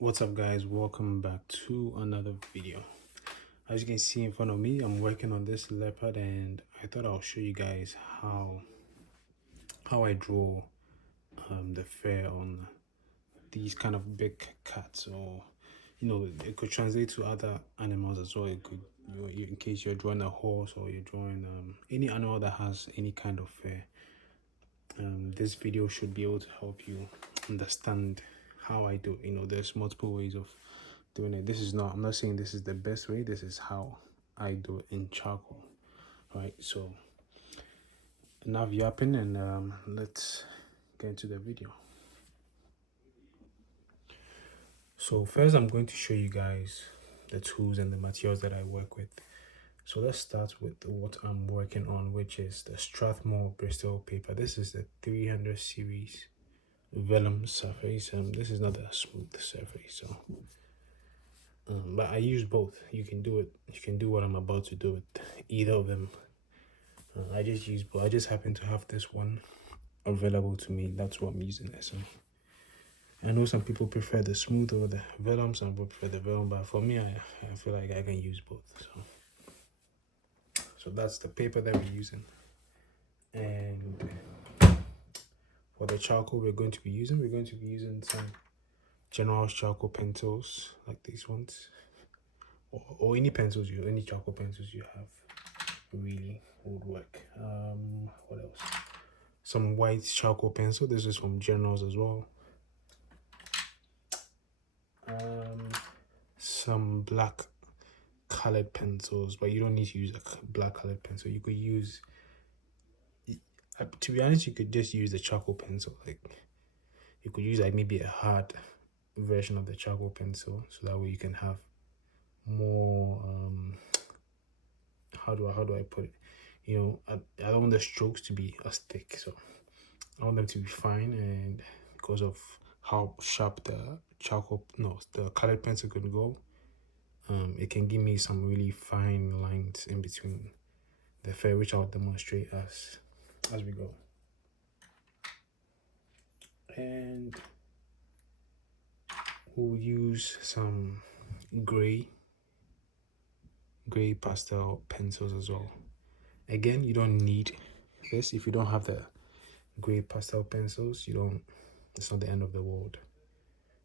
What's up, guys? Welcome back to another video. As you can see in front of me, I'm working on this leopard, and I thought I'll show you guys how I draw the fur on these kind of big cats, or it could translate to other animals as well. It could, in case you're drawing a horse or you're drawing any animal that has any kind of fur. This video should be able to help you understand how I do. There's multiple ways of doing it. I'm not saying this is the best way. This is how I do it in charcoal. Right, so enough yapping, and let's get into the video. So first, I'm going to show you guys the tools and the materials that I work with. So let's start with what I'm working on, which is the Strathmore Bristol paper. This is the 300 series vellum surface. This is not a smooth surface, so but I use both. You can do what I'm about to do with either of them. I just use both. I just happen to have this one available to me. That's what I'm using it. So I know some people prefer the smooth or the vellum, some people prefer the vellum, but for me, I feel like I can use both. So that's the paper that we're using. And for the charcoal we're going to be using some general charcoal pencils like these ones, or any charcoal pencils you have really would work. What else? Some white charcoal pencil. This is from Generals as well. Some black colored pencils, but you don't need to use a black colored pencil. You could use, to be honest, you could just use the charcoal pencil. Like, you could use like maybe a hard version of the charcoal pencil, so that way you can have more how do I put it? I don't want the strokes to be as thick, so I want them to be fine. And because of how sharp the colored pencil can go, it can give me some really fine lines in between the fur, which I'll demonstrate as we go. And we'll use some gray pastel pencils as well. Again, you don't need this. If you don't have the gray pastel pencils, it's not the end of the world.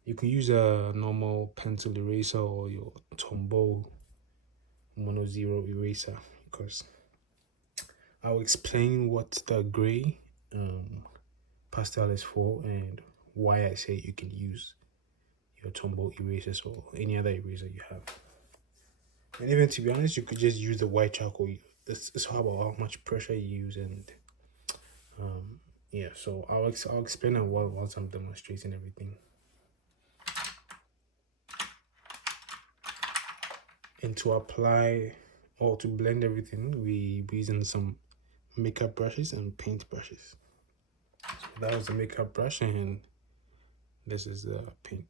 You could use a normal pencil eraser or your Tombow mono zero eraser, because I'll explain what the gray pastel is for and why I say you can use your Tombow erasers or any other eraser you have. And even, to be honest, you could just use the white charcoal. It's all about how much pressure you use. And yeah, so I'll explain it once I'm demonstrating everything. And to apply or to blend everything, we're using some makeup brushes and paint brushes. So that was the makeup brush, and this is the paint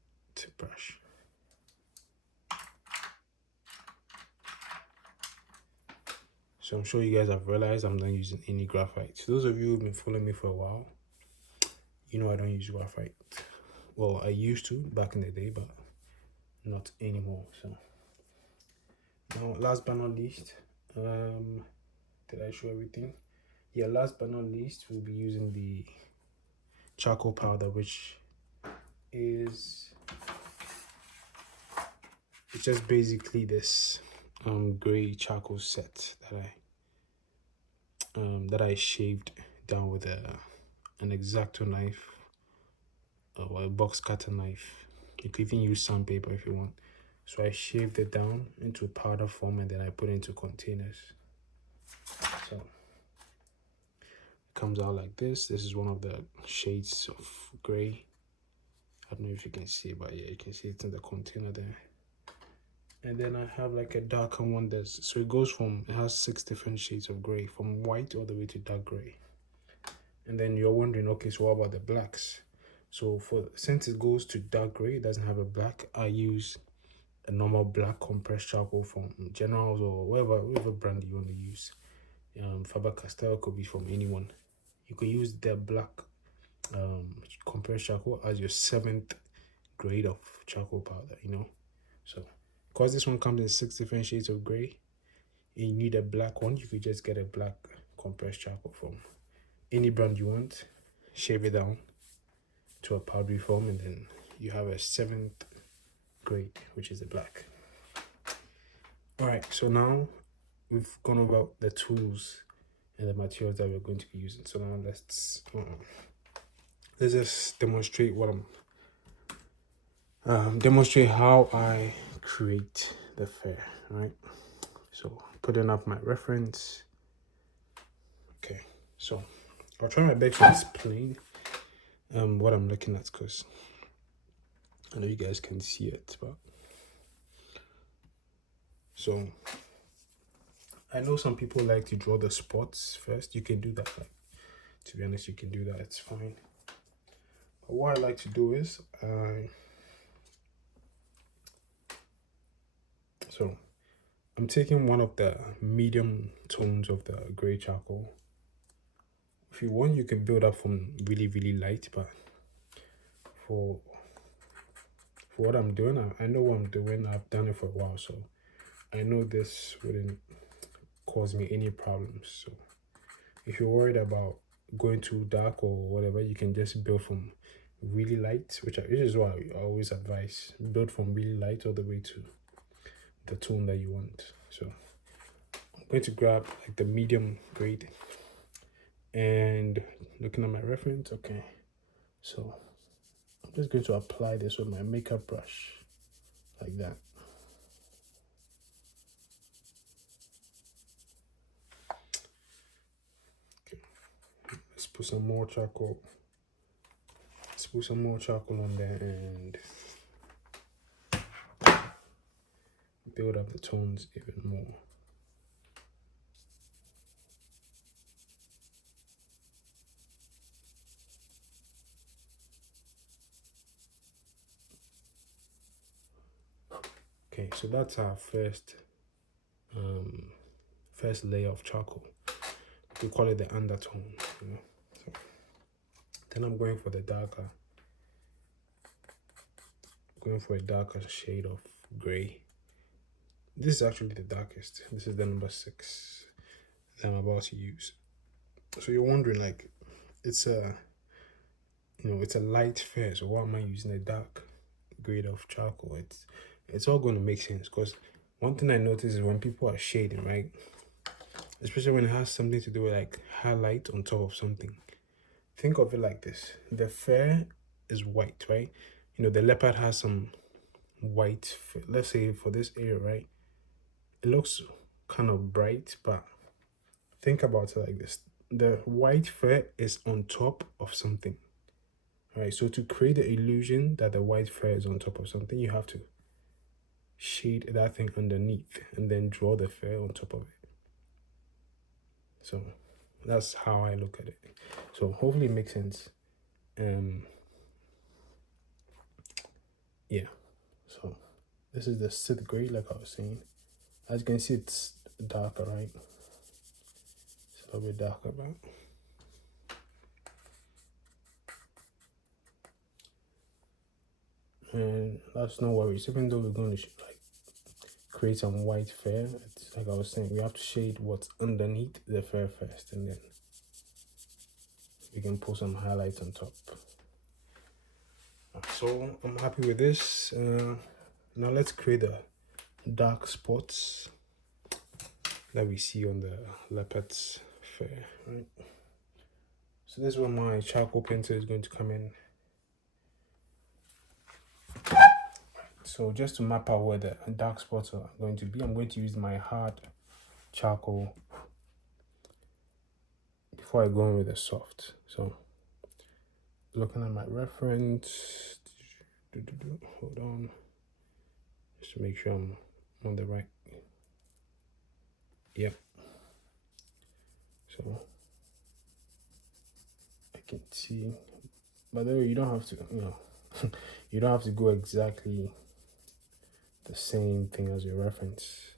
brush. So I'm sure you guys have realized I'm not using any graphite. So those of you who've been following me for a while, I don't use graphite. Well, I used to back in the day, but not anymore. So now, last but not least, did I show everything? Yeah, last but not least, we'll be using the charcoal powder, which is, it's just basically this gray charcoal set that I shaved down with an X-Acto knife or a box cutter knife. You could even use sandpaper if you want. So I shaved it down into powder form, and then I put it into containers. So it comes out like this. This is one of the shades of gray. I don't know if you can see, but yeah, you can see it in the container there. And then I have like a darker one it has 6 different shades of gray, from white all the way to dark gray. And then you're wondering, okay, so what about the blacks? So since it goes to dark gray, it doesn't have a black, I use a normal black compressed charcoal from Generals or whatever brand you want to use. Faber-Castell could be from anyone. You could use the black compressed charcoal as your 7th grade of charcoal powder, you know. So because this one comes in 6 different shades of gray, and you need a black one, you could just get a black compressed charcoal from any brand you want, shave it down to a powdery form, and then you have a 7th grade, which is the black. All right, so now we've gone over the tools and the materials that we're going to be using. So now let's just demonstrate what demonstrate how I create the fur. Right, so putting up my reference. Okay, so I'll try my best to explain what I'm looking at, because I know you guys can see it, but so I know some people like to draw the spots first. You can do that. Like, to be honest, you can do that. It's fine. But what I like to do is so I'm taking one of the medium tones of the gray charcoal. If you want, you can build up from really, really light, but for what I'm doing, I know what I'm doing. I've done it for a while, so I know this wouldn't cause me any problems. So if you're worried about going too dark or whatever, you can just build from really light, which is what I always advise. Build from really light all the way to the tone that you want. So I'm going to grab like the medium grade, and looking at my reference, okay, so I'm just going to apply this with my makeup brush like that. Okay, let's put some more charcoal. Let's put some more charcoal on there and build up the tones even more. Okay, so that's our first layer of charcoal. We call it the undertone, you know. So then I'm going for the darker, a darker shade of gray. This is actually the darkest. This is the number 6 that I'm about to use. So you're wondering, like, it's a light fur, so why am I using a dark grade of charcoal? It's all going to make sense, because one thing I notice is when people are shading, right, especially when it has something to do with like highlight on top of something, think of it like this. The fur is white, right? You know, the leopard has some white fur. Let's say for this area, right, it looks kind of bright, but think about it like this. The white fur is on top of something, right? So to create the illusion that the white fur is on top of something, you have to shade that thing underneath and then draw the fur on top of it. So that's how I look at it. So hopefully it makes sense. Yeah, so this is the 6th grade, like I was saying. As you can see, it's darker, right? It's a little bit darker, but and that's no worries. Even though we're going to like create some white fur, it's like I was saying, we have to shade what's underneath the fur first, and then we can put some highlights on top. So I'm happy with this. Now let's create the dark spots that we see on the leopard's fur, right? So this is where my charcoal pencil is going to come in. So just to map out where the dark spots are going to be, I'm going to use my hard charcoal before I go in with the soft. So looking at my reference, hold on, just to make sure I'm on the right. Yep. So I can see, by the way, you don't have to, you don't have to go exactly the same thing as your reference.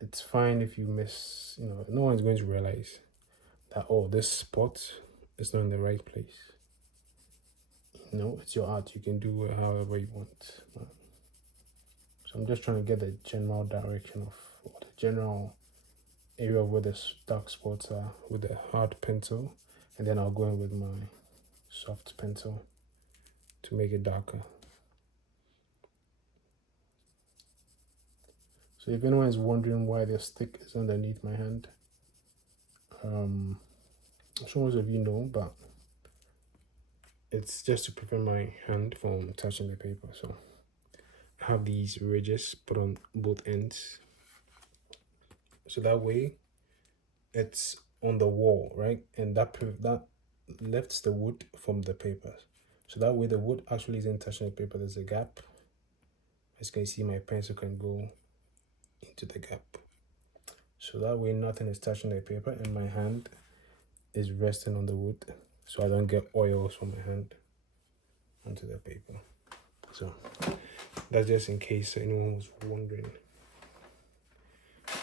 It's fine if you miss, no one's going to realize that, oh, this spot is not in the right place. No, it's your art. You can do it however you want. So I'm just trying to get the general direction of, or the general area where the dark spots are with the hard pencil, and then I'll go in with my soft pencil to make it darker. So if anyone is wondering why the stick is underneath my hand, I'm sure most of you know, but it's just to prevent my hand from touching the paper. So I have these ridges put on both ends, so that way it's on the wall, right? And that lifts the wood from the paper. So that way the wood actually isn't touching the paper. There's a gap. As you can see, my pencil can go into the gap. So that way nothing is touching the paper and my hand is resting on the wood, so I don't get oils from my hand onto the paper. So that's just in case anyone was wondering.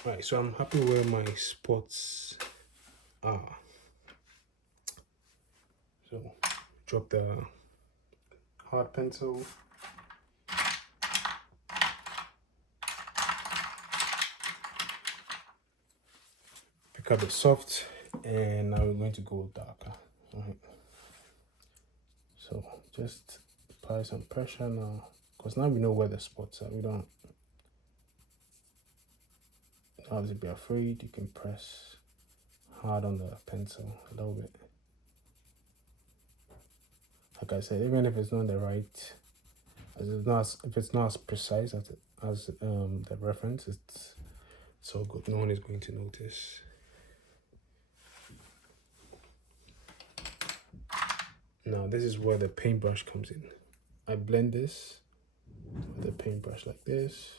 All right, so I'm happy where my spots are. So drop the hard pencil. Pick up the soft, and now we're going to go darker. All right. So just apply some pressure now, because now we know where the spots are. We don't have to be afraid. You can press hard on the pencil a little bit. Like I said, even if it's not the right, if it's not as precise as the reference, it's so good. No one is going to notice. Now this is where the paintbrush comes in. I blend this with the paintbrush like this.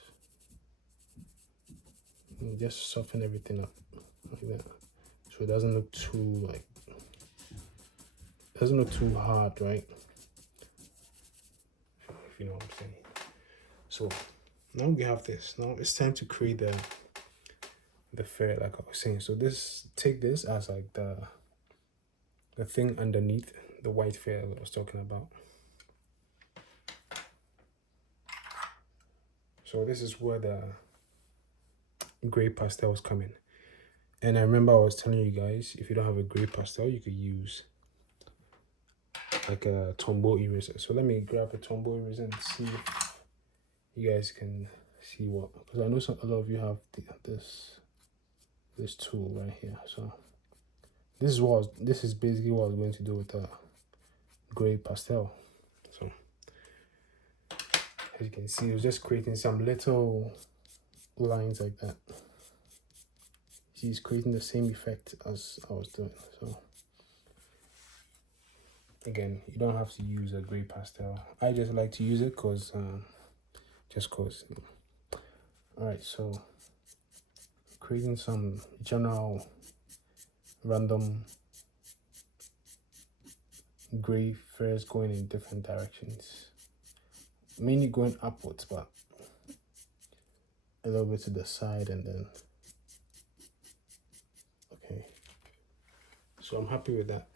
And just soften everything up like that, so it doesn't look too hard, right? If you know what I'm saying. So now we have this. Now it's time to create the fur, like I was saying. So take this as like the thing underneath the white fur I was talking about. So this is where the gray pastels come in. And I remember I was telling you guys, if you don't have a gray pastel, you could use like a Tombow eraser. So let me grab a Tombow eraser and see if you guys can see what, because I know a lot of you have this tool right here. So this is basically what I was going to do with the gray pastel. So as you can see, it was just creating some little lines like that. She's creating the same effect as I was doing. So again, you don't have to use a gray pastel. I just like to use it because all right, so creating some general random gray furs going in different directions, mainly going upwards, but a little bit to the side, and then okay. So I'm happy with that.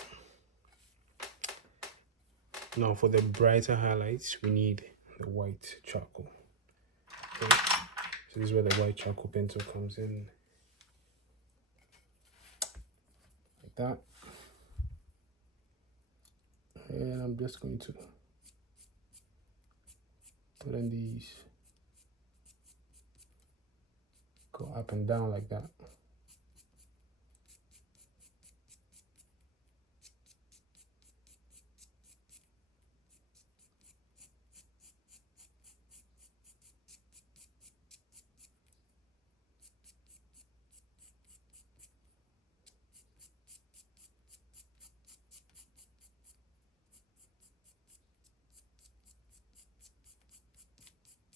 Now for the brighter highlights, we need the white charcoal. Okay. So this is where the white charcoal pencil comes in, like that. And I'm just going to put in these, go up and down like that.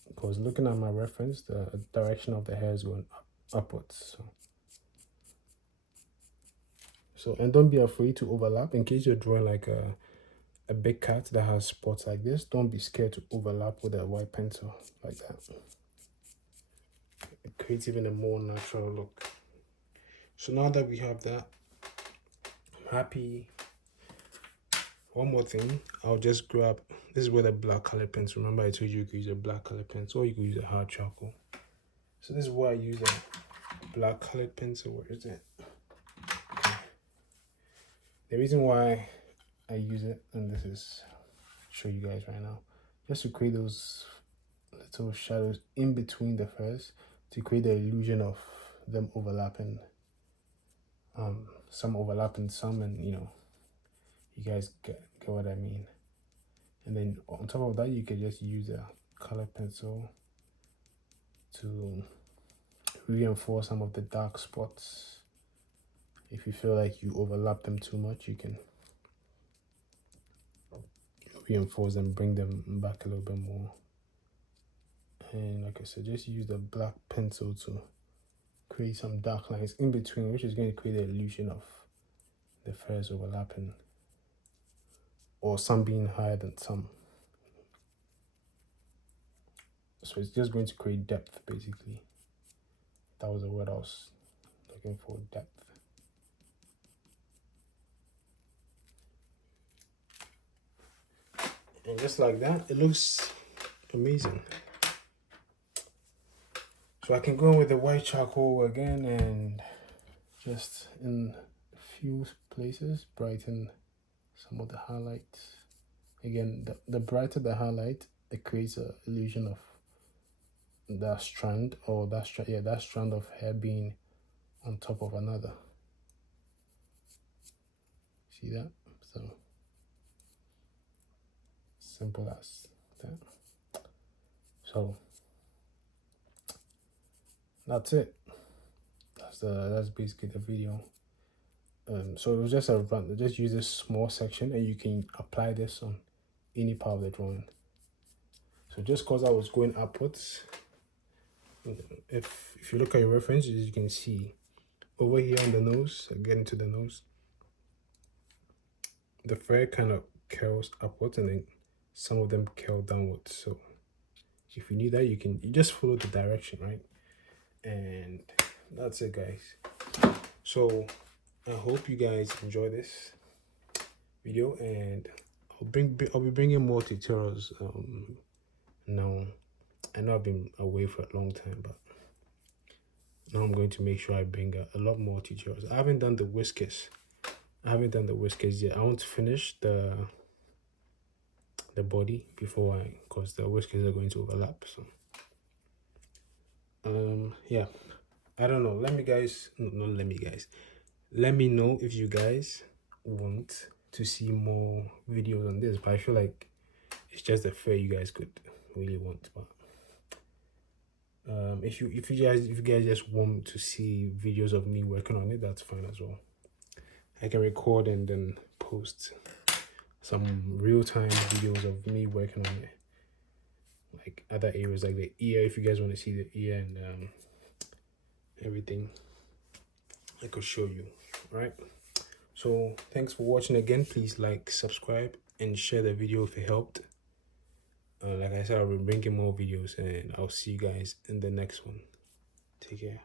Because looking at my reference, the direction of the hair is going upwards. So and don't be afraid to overlap. In case you're drawing like a big cat that has spots like this, don't be scared to overlap with a white pencil like that. It creates even a more natural look. So now that we have that, I'm happy one more thing, I'll just grab, this is where the black colored pencil, remember I told you you could use a black colored pencil or you could use a hard charcoal. So this is why I use a black colored pencil. Where is it? Okay. The reason why I use it, and this is, show you guys right now, just to create those little shadows in between the furs to create the illusion of them overlapping. Some overlapping some, and you know, you guys get what I mean. And then on top of that, you can just use a color pencil to reinforce some of the dark spots. If you feel like you overlap them too much, you can reinforce them, bring them back a little bit more. And like I said, just use the black pencil to create some dark lines in between, which is going to create the illusion of the furs overlapping, or some being higher than some. So it's just going to create depth, basically. That was the word I was looking for, depth. And just like that, it looks amazing. So I can go in with the white charcoal again and just in a few places brighten some of the highlights. Again, the brighter the highlight, it creates an illusion of that strand, or that strand of hair being on top of another. See that? So simple as that. So that's it. That's basically the video. So it was just a run. Just use this small section and you can apply this on any part of the drawing. So just because I was going upwards, if you look at your references, you can see over here on the nose, getting to the nose, the fur kind of curls upwards and then some of them curl downwards. So if you need that, you just follow the direction, right? And that's it, guys. So I hope you guys enjoy this video, and I'll be bringing more tutorials. Now I know I've been away for a long time, but now I'm going to make sure I bring a lot more tutorials. I haven't done the whiskers. Yet. I want to finish the body before because the whiskers are going to overlap. So yeah, I don't know. Let me know if you guys want to see more videos on this, but I feel like it's just the fur you guys could really want. But if you guys just want to see videos of me working on it, that's fine as well. I can record and then post some real-time videos of me working on it, like other areas like the ear, if you guys want to see the ear and everything, I could show you. Right, so thanks for watching again. Please like, subscribe, and share the video if it helped. Like I said, I'll be bringing more videos, and I'll see you guys in the next one. Take care.